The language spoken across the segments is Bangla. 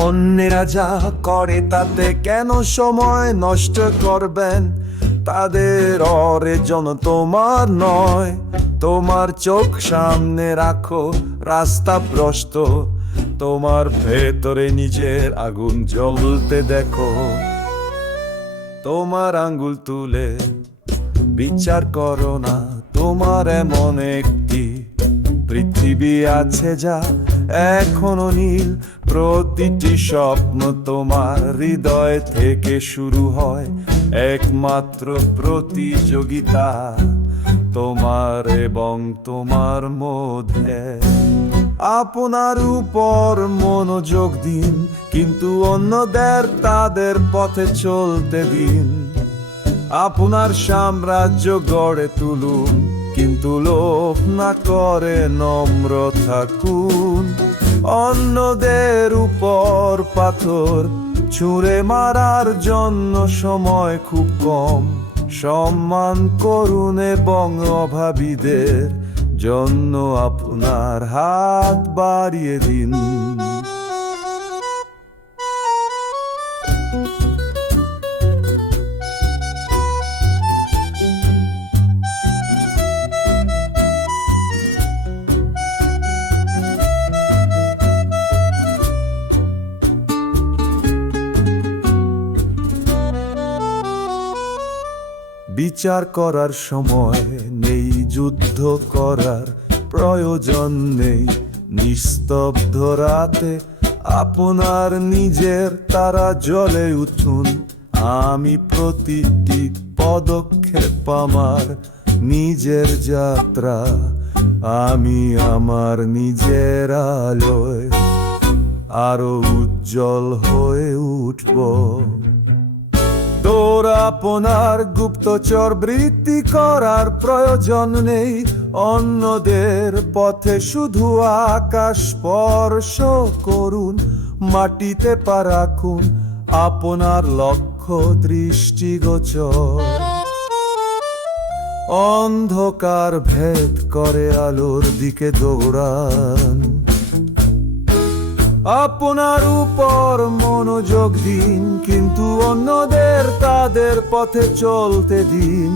অন্যেরা যা করে তাতে কেন সময় নষ্ট করবেন? তাদের অর্জন তোমার নয়। তোমার চোখ সামনে রাখো, রাস্তা প্রশস্ত। তোমার ভেতরে নিজের আগুন জ্বলতে দেখো। তোমার আঙ্গুল তুলে বিচার করো না। তোমার এমন একটি পৃথিবী আছে যা এখনো নীল। প্রতিটি স্বপ্ন তোমার হৃদয় থেকে শুরু হয়। একমাত্র প্রতিযোগিতা তোমার এবং তোমার মধ্যে। আপনার উপর মনোযোগ দিন, কিন্তু অন্যদের তাদের পথে চলতে দিন। আপনার সাম্রাজ্য গড়ে তুলুন, কিন্তু লোভ না করে নম্র থাকুন। অন্যদের উপর পাথর ছুঁড়ে মারার জন্য সময় খুব কম। সম্মান করুন এবং অভাবীদের জন্য আপনার হাত বাড়িয়ে দিন। বিচার করার সময় নেই, যুদ্ধ করার প্রয়োজন নেই। নিস্তব্ধ রাতে আপনার নিজের তারা জ্বলে উঠুন। আমি প্রতিটি পদক্ষেপ আমার নিজের যাত্রা। আমি আমার নিজের আলোয় আরো উজ্জ্বল হয়ে উঠব। তোর আপনার গুপ্তচর বৃত্তি করার প্রয়োজন নেই। অন্যদের পথে শুধু আকাশ স্পর্শ করুন। মাটিতে পা রাখুন, আপনার লক্ষ্য দৃষ্টিগোচর। অন্ধকার ভেদ করে আলোর দিকে দৌড়ান। আপনার উপর মনোযোগ দিন, কিন্তু অন্যদের তাদের পথে চলতে দিন।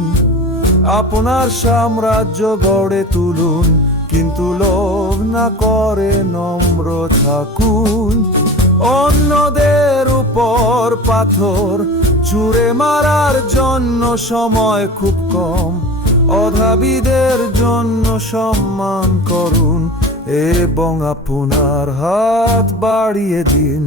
আপনার সাম্রাজ্য গড়ে তুলুন, কিন্তু লোভ না করে নম্র থাকুন। অন্যদের উপর পাথর ছুঁড়ে মারার জন্য সময় খুব কম। অভাবীদের জন্য সম্মান করুন এবং আপনার হাত বাড়িয়ে দিন।